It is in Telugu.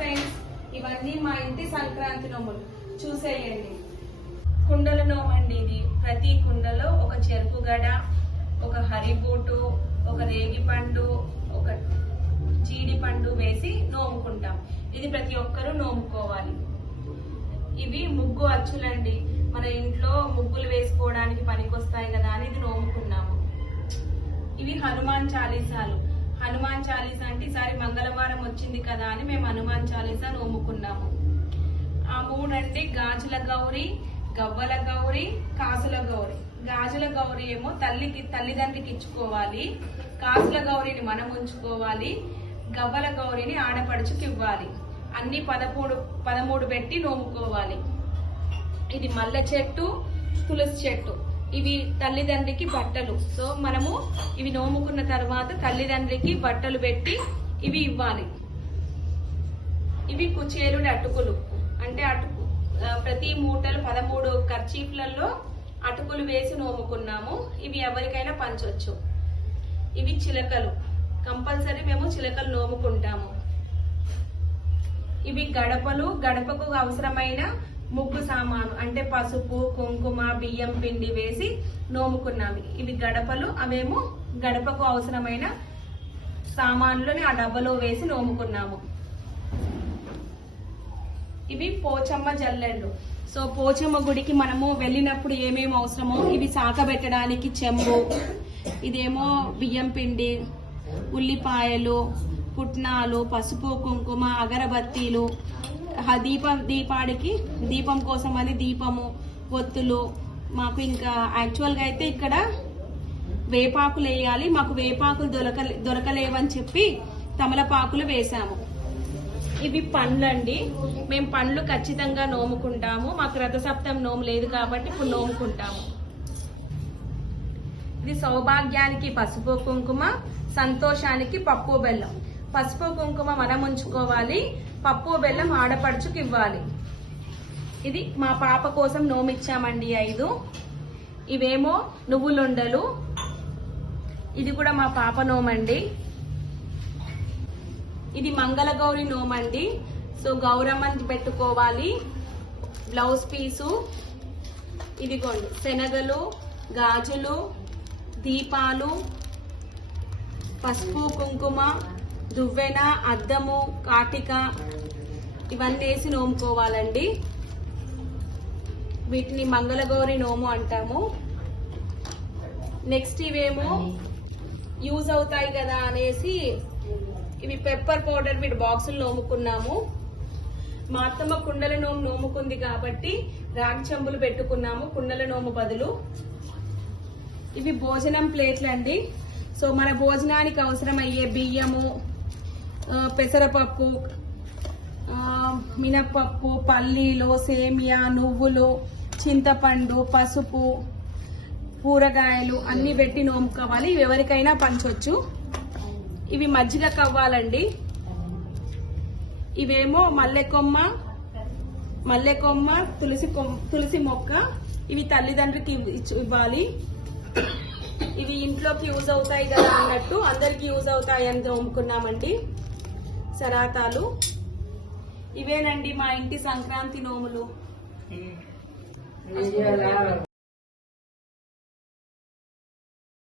ఫ్రెండ్స్, ఇవన్నీ మా ఇంటి సంక్రాంతి నోములు చూసేయండి. కుండల నోము అండి ఇది. ప్రతి కుండలో ఒక చెరుకు గడ, ఒక హరిబూటు, ఒక రేగి పండు, ఒక జీడి పండు వేసి నోముకుంటాం. ఇది ప్రతి ఒక్కరూ నోముకోవాలి. ఇవి ముగ్గు అచ్చులండి. మన ఇంట్లో ముగ్గులు వేసుకోవడానికి పనికొస్తాయి కదా అని ఇది నోముకున్నాము. ఇవి హనుమాన్ చాలీసాలు. హనుమాన్ చాలీసా అంటే ఈసారి మంగళవారం వచ్చింది కదా అని మేము హనుమాన్ చాలీసా నోముకున్నాము. ఆ మూడండి గాజుల గౌరి, గవ్వల గౌరి, కాసుల గౌరి. గాజుల గౌరి ఏమో తల్లిదండ్రికి ఇచ్చుకోవాలి, కాసుల గౌరిని మనం ఉంచుకోవాలి, గవ్వల గౌరిని ఆడపడుచుకి ఇవ్వాలి. అన్ని 13 పెట్టి నోముకోవాలి. ఇది మల్లె చెట్టు, తులసి చెట్టు. ఇవి తల్లిదండ్రికి బట్టలు. సో మనము ఇవి నోముకున్న తర్వాత తల్లిదండ్రికి బట్టలు పెట్టి ఇవి ఇవ్వాలి. ఇవి కుచేలుడి అటుకులు. అంటే ప్రతి మూటలు 13 కర్చీఫ్లలో అటుకులు వేసి నోముకున్నాము. ఇవి ఎవరికైనా పంచొచ్చు. ఇవి చిలకలు. కంపల్సరీ మేము చిలకలు నోముకుంటాము. ఇవి గడపలు. గడపకు అవసరమైన ముగ్గు సామాను అంటే పసుపు, కుంకుమ, బియ్యం పిండి వేసి నోముకున్నాము. ఇవి గడపలు. అవేమో గడపకు అవసరమైన సామాన్లని ఆ డబ్బలో వేసి నోముకున్నాము. ఇవి పోచమ్మ జల్లెళ్ళు. సో పోచమ్మ గుడికి మనము వెళ్ళినప్పుడు ఏమేమి అవసరమో ఇవి సాకబెట్టడానికి చెంబు, ఇదేమో బియ్యం పిండి, ఉల్లిపాయలు, పుట్నాలు, పసుపు, కుంకుమ, అగరబత్తీలు, దీపాడికి దీపం కోసం అని దీపము, ఒత్తులు. మాకు ఇంకా యాక్చువల్గా అయితే ఇక్కడ వేపాకులు వేయాలి. మాకు వేపాకులు దొరకలేవని చెప్పి తమలపాకులు వేసాము. ఇవి పండ్లండి. మేము పండ్లు ఖచ్చితంగా నోముకుంటాము. మాకు రథసప్తం నోము లేదు కాబట్టి ఇప్పుడు నోముకుంటాము. ఇది సౌభాగ్యానికి పసుపు కుంకుమ, సంతోషానికి పప్పు బెల్లం. పసుపు కుంకుమ మనం ఉంచుకోవాలి, పప్పు బెల్లం ఆడపడుచుకి ఇవ్వాలి. ఇది మా పాప కోసం నోమిచ్చామండి 5. ఇవేమో నువ్వులుండలు. ఇది కూడా మా పాప నోమండి. ఇది మంగళగౌరి నోమండి. సో గౌరమ్మని పెట్టుకోవాలి. బ్లౌజ్ పీసు, ఇదిగోండి శనగలు, గాజులు, దీపాలు, పసుపు కుంకుమ, దువ్వెన, అద్దము, కాటిక ఇవన్నీ వేసి నోముకోవాలండి. వీటిని మంగళగౌరి నోము అంటాము. నెక్స్ట్ ఇవేమో యూజ్ అవుతాయి కదా అనేసి ఇవి పెప్పర్ పౌడర్ వీటి బాక్సులు నోముకున్నాము. మా అత్తమ్మ కుండల నోము నోముకుంది కాబట్టి రాగి చెంబులు పెట్టుకున్నాము కుండల నోము బదులు. ఇవి భోజనం ప్లేట్లు అండి. సో మన భోజనానికి అవసరమయ్యే బియ్యము, పెసరపప్పు, మినప్పప్పు, పల్లీలు, సేమియా, నువ్వులు, చింతపండు, పసుపు, కూరగాయలు అన్ని పెట్టి నోముకోవాలి. ఇవి ఎవరికైనా పంచొచ్చు. ఇవి మజ్జిగ కవ్వాలండి. ఇవేమో మల్లెకొమ్మ, తులసి మొక్క. ఇవి తల్లిదండ్రికి ఇవ్వాలి. ఇవి ఇంట్లోకి యూజ్ అవుతాయి కదా అన్నట్టు అందరికి యూజ్ అవుతాయి అని నోముకున్నామండి. సరాతాలు. ఇవేనండి మా ఇంటి సంక్రాంతి నోములు.